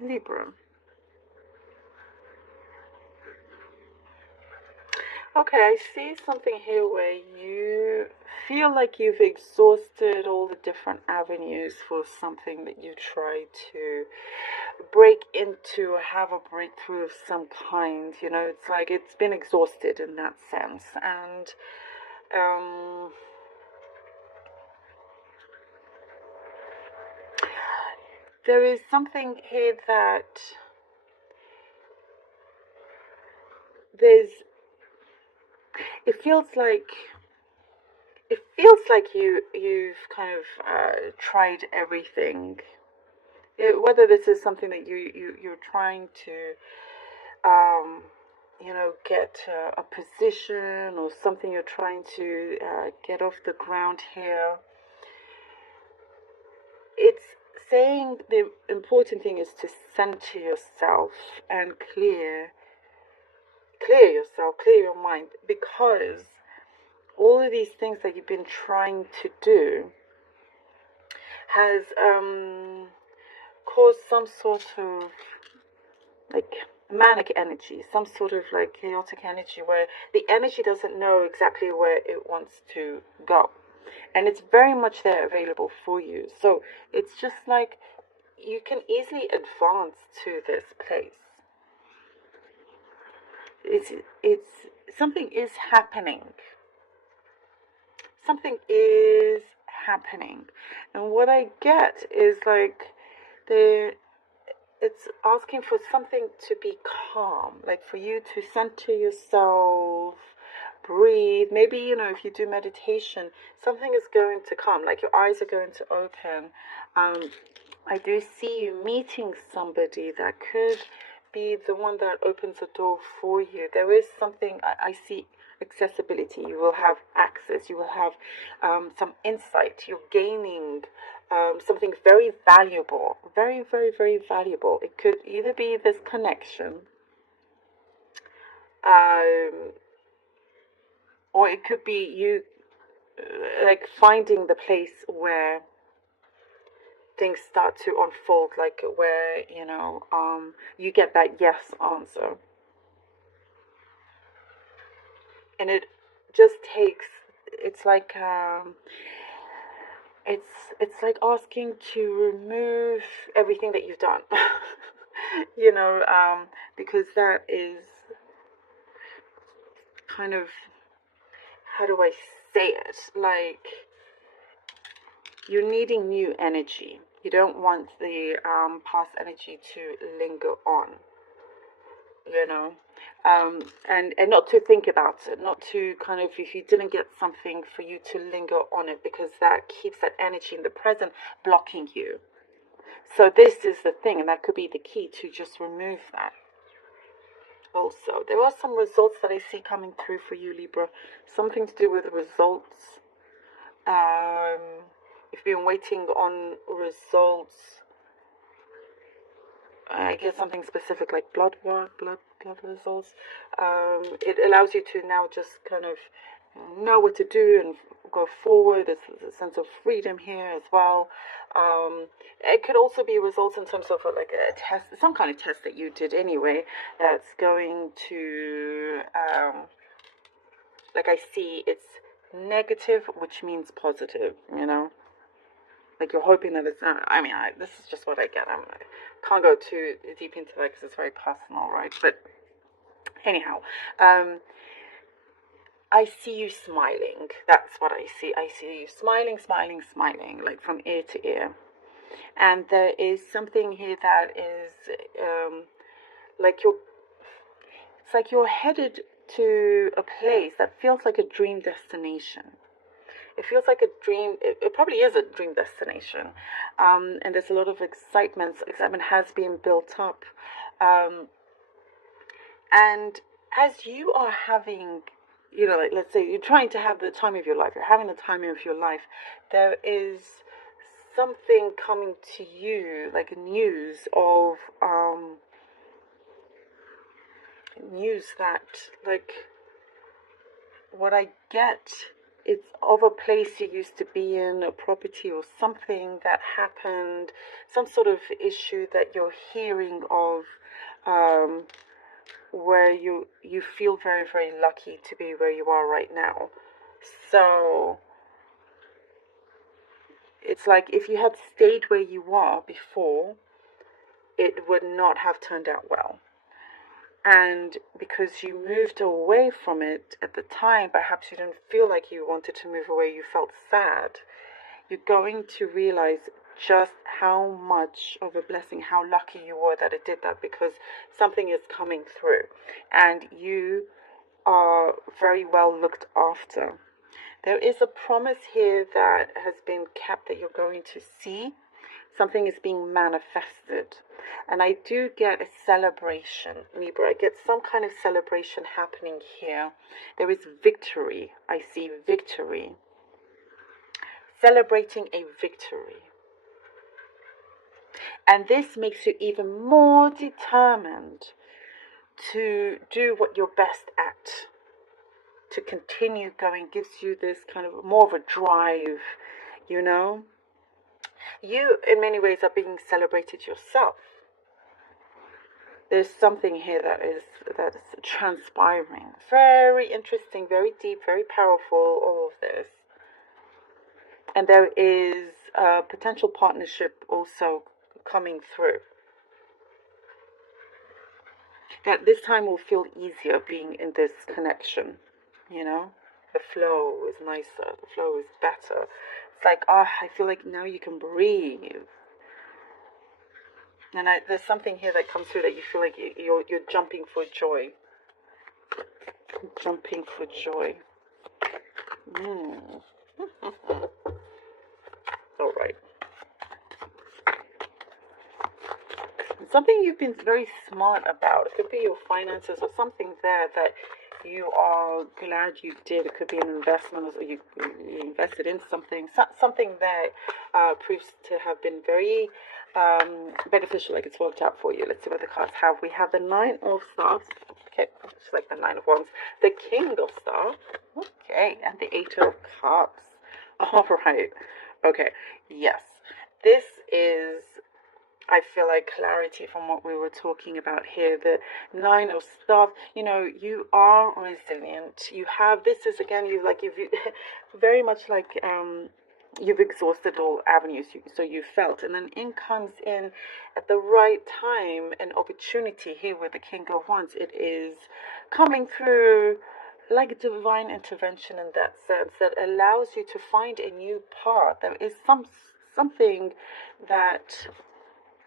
Libra. Okay, I see something here where you feel like you've exhausted all the different avenues for something that you try to break into or have a breakthrough of some kind. You know, it's like it's been exhausted in that sense. And there is something here that there's, it feels like you've kind of tried everything. Whether this is something that you're trying to get a position, or something you're trying to get off the ground here. It's saying the important thing is to center yourself and clear yourself, clear your mind, because all of these things that you've been trying to do has caused some sort of like manic energy, some sort of like chaotic energy, where the energy doesn't know exactly where it wants to go. And it's very much there available for you. So it's just like you can easily advance to this place. It's something is happening. Something is happening. And what I get is like it's asking for something to be calm, like for you to center yourself, breathe. Maybe, if you do meditation, something is going to come, like your eyes are going to open. I do see you meeting somebody that could be the one that opens the door for you. There is something, I see accessibility. You will have access. You will have some insight. You're gaining something very valuable, very, very, very valuable. It could either be this connection, or it could be you like finding the place where things start to unfold, like where you get that yes answer. And it just takes, it's like it's like asking to remove everything that you've done. Because that is kind of, how do I say it, like you're needing new energy. You don't want the past energy to linger on, and not to think about it, not to kind of, if you didn't get something, for you to linger on it, because that keeps that energy in the present blocking you. So this is the thing, and that could be the key to just remove that. Also, there are some results that I see coming through for you, Libra. Something to do with results. If you've been waiting on results, I guess something specific like blood work, blood results. It allows you to now just kind of know what to do and go forward. There's a sense of freedom here as well. It could also be results in terms of like a test, some kind of test that you did anyway, that's going to, like I see it's negative, which means positive, like you're hoping that it's not. I mean, this is just what I get. I can't go too deep into that because it's very personal, right? But anyhow, I see you smiling. That's what I see. I see you smiling, smiling, smiling, like from ear to ear. And there is something here that is like it's like you're headed to a place that feels like a dream destination. It feels like a dream. It probably is a dream destination. And there's a lot of excitement. Excitement has been built up. And as you are having, like let's say you're trying to have the time of your life, you're having the time of your life, there is something coming to you, like news of, news that, like, what I get it's of a place you used to be in, a property or something that happened, some sort of issue that you're hearing of, where you feel very, very lucky to be where you are right now. So it's like if you had stayed where you are before, it would not have turned out well. And because you moved away from it at the time, perhaps you didn't feel like you wanted to move away, you felt sad. You're going to realize just how much of a blessing, how lucky you were that it did that, because something is coming through and you are very well looked after. There is a promise here that has been kept that you're going to see. Something is being manifested. And I do get a celebration, Libra. I get some kind of celebration happening here. There is victory. I see victory. Celebrating a victory. And this makes you even more determined to do what you're best at. To continue going, gives you this kind of more of a drive, you know. You, in many ways, are being celebrated yourself. There's something here that is transpiring. Very interesting, very deep, very powerful, all of this. And there is a potential partnership also coming through. That this time will feel easier being in this connection, you know. The flow is nicer, the flow is better. It's like, I feel like now you can breathe. And there's something here that comes through that you feel like you're jumping for joy. Jumping for joy. All right. Something you've been very smart about. It could be your finances or something there that you are glad you did. It could be an investment, or you invested in something. Something that proves to have been very beneficial, like it's worked out for you. Let's see what the cards have. We have the Nine of Staffs. Okay, it's like the Nine of Wands. The King of Staffs. Okay, and the Eight of Cups. All right. Okay, yes. This is, I feel like, clarity from what we were talking about here. The Nine of Staffs, you know, you are resilient. You have, this is again, you've very much like, you've exhausted all avenues, so you felt. And then in comes in at the right time an opportunity here with the King of Wands. It is coming through like divine intervention in that sense, that allows you to find a new path. There is something that,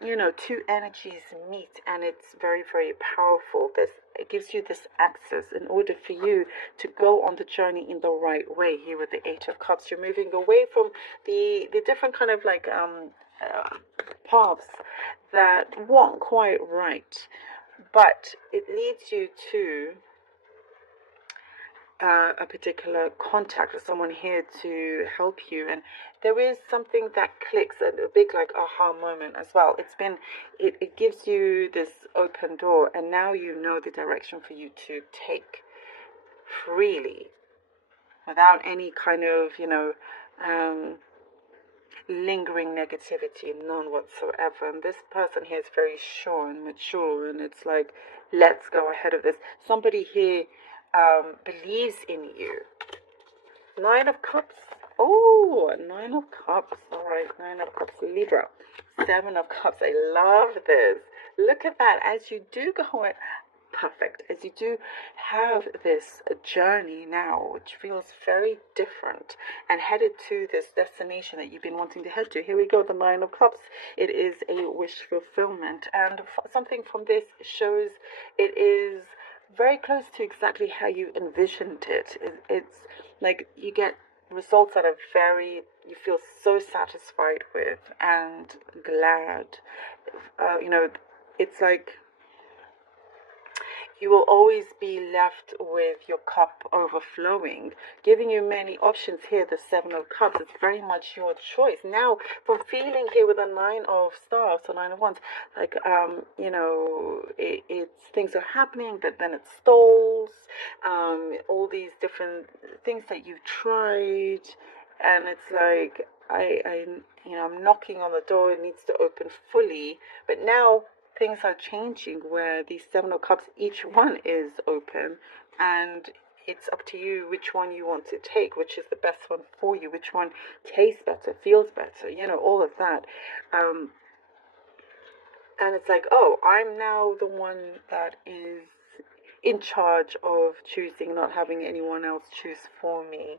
you know, two energies meet, and it's very, very powerful. It gives you this access in order for you to go on the journey in the right way. Here with the Eight of Cups, you're moving away from the different kind of like paths that weren't quite right, but it leads you to a particular contact with someone here to help you. And there is something that clicks, a big like aha moment as well. It gives you this open door, and now you know the direction for you to take freely, without any kind of, you know, lingering negativity, none whatsoever. And this person here is very sure and mature, and it's like, let's go ahead of this. Somebody here believes in you. Nine of Cups. Oh, Nine of Cups. All right, Nine of Cups, Libra. Seven of Cups. I love this. Look at that. As you do go it, perfect. As you do have this journey now, which feels very different, and headed to this destination that you've been wanting to head to. Here we go, the Nine of Cups. It is a wish fulfillment, and something from this shows it is very close to exactly how you envisioned it. It's like you get results that are you feel so satisfied with and glad. You know, it's like you will always be left with your cup overflowing, giving you many options here. The Seven of Cups, it's very much your choice. Now, from feeling here with the Nine of Stars or Nine of Wands, like, it's things are happening, but then it stalls. All these different things that you've tried, and it's like, I'm knocking on the door, it needs to open fully, but now things are changing where these Seven of Cups, each one is open, and it's up to you which one you want to take, which is the best one for you, which one tastes better, feels better, all of that. And it's like, oh, I'm now the one that is in charge of choosing, not having anyone else choose for me,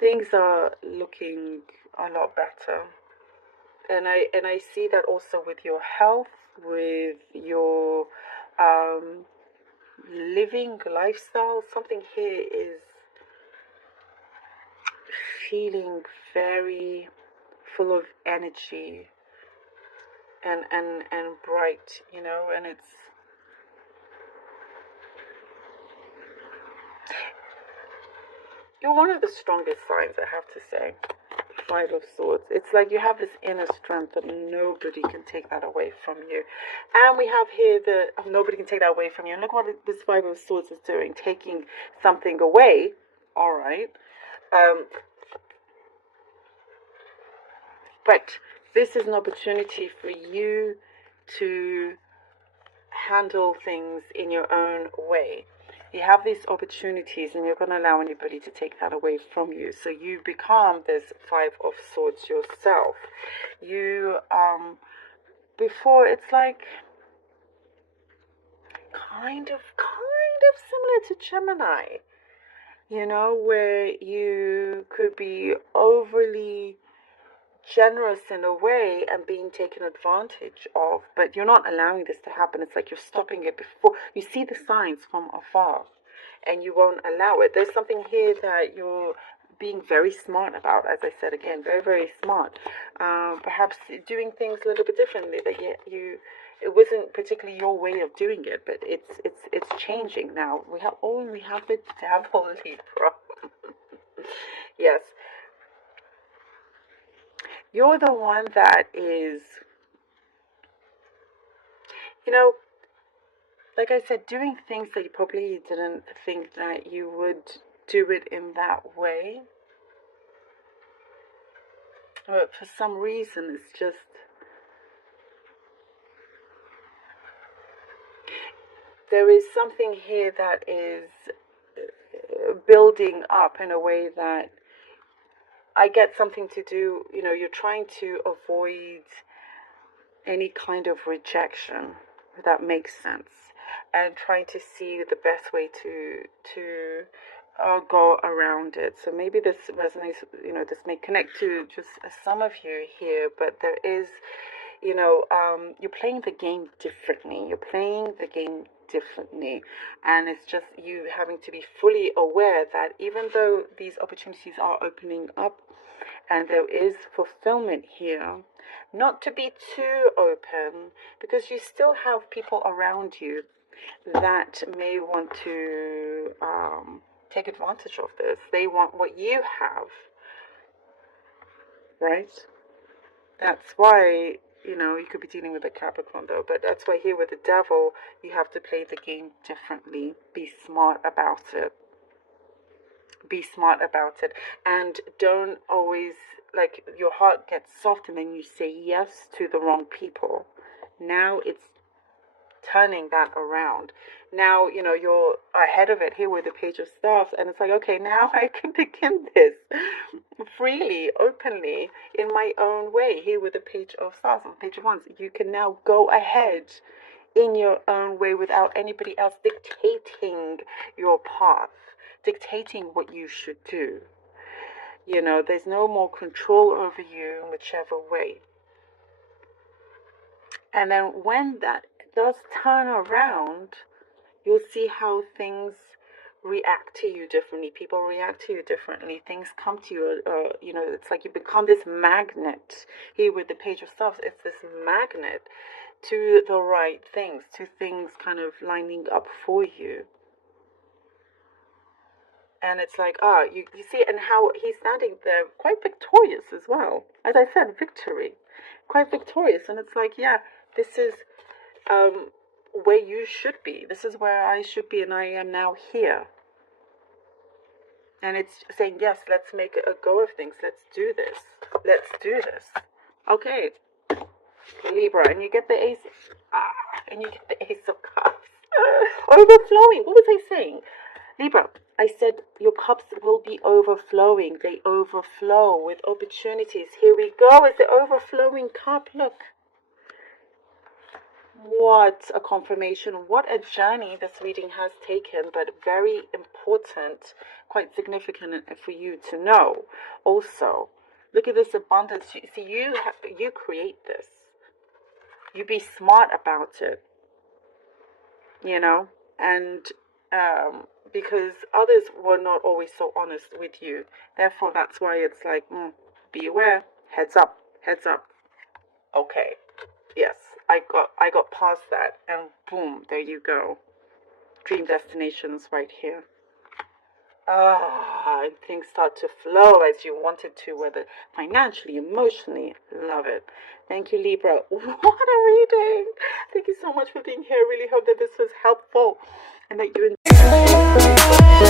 things are looking a lot better. And I see that also with your health, with your living lifestyle. Something here is feeling very full of energy and bright, and it's you're one of the strongest signs, I have to say. Five of Swords. It's like you have this inner strength that nobody can take that away from you. And we have here nobody can take that away from you. And look what this Five of Swords is doing, taking something away. All right. But this is an opportunity for you to handle things in your own way. You have these opportunities, and you're going to allow anybody to take that away from you. So you become this Five of Swords yourself. You, before, it's like kind of similar to Gemini, where you could be overly generous in a way and being taken advantage of, but you're not allowing this to happen. It's like you're stopping it before you see the signs from afar, and you won't allow it. There's something here that you're being very smart about, as I said again, very, very smart. Perhaps doing things a little bit differently, that it wasn't particularly your way of doing it, but it's changing now. We have the Devil, Libra. Yes. You're the one that is, like I said, doing things that you probably didn't think that you would do it in that way. But for some reason, it's just, there is something here that is building up in a way that I get something to do, you're trying to avoid any kind of rejection, if that makes sense, and trying to see the best way to go around it. So maybe this resonates, this may connect to just some of you here, but there is, you're playing the game differently. And it's just you having to be fully aware that even though these opportunities are opening up and there is fulfillment here, not to be too open, because you still have people around you that may want to take advantage of this. They want what you have, right? That's why, you could be dealing with a Capricorn though, but that's why here with the Devil, you have to play the game differently. Be smart about it. And don't always, like, your heart gets soft and then you say yes to the wrong people. Now it's turning that around. Now, you're ahead of it here with the Page of Staffs, and it's like, okay, now I can begin this freely, openly, in my own way. Here with the Page of Staffs and Page of Wands, you can now go ahead in your own way without anybody else dictating your path, dictating what you should do. There's no more control over you in whichever way. And then when that does turn around, you'll see how things react to you differently. People react to you differently. Things come to you, you know, it's like you become this magnet. Here with the Page of Swords, it's this magnet to the right things, to things kind of lining up for you. And it's like, you see, and how he's standing there quite victorious as well. As I said, victory. Quite victorious. And it's like, yeah, this is where you should be. This is where I should be, and I am now here. And it's saying, yes, let's make a go of things. Let's do this. Let's do this. Okay, Libra, and you get the Ace. And you get the Ace of Cups. Overflowing. What was I saying? Libra, I said your cups will be overflowing. They overflow with opportunities. Here we go. It's the overflowing cup. Look. What a confirmation. What a journey this reading has taken, but very important, quite significant for you to know. Also, look at this abundance. See, you create this. You be smart about it, you know, and because others were not always so honest with you. Therefore, that's why it's like, be aware, heads up, heads up. Okay, yes, I got past that, and boom, there you go. Dream destinations right here. And things start to flow as you wanted to, whether financially, emotionally. Love it. Thank you, Libra. What a reading. Thank you so much for being here. I really hope that this was helpful and that you enjoyed.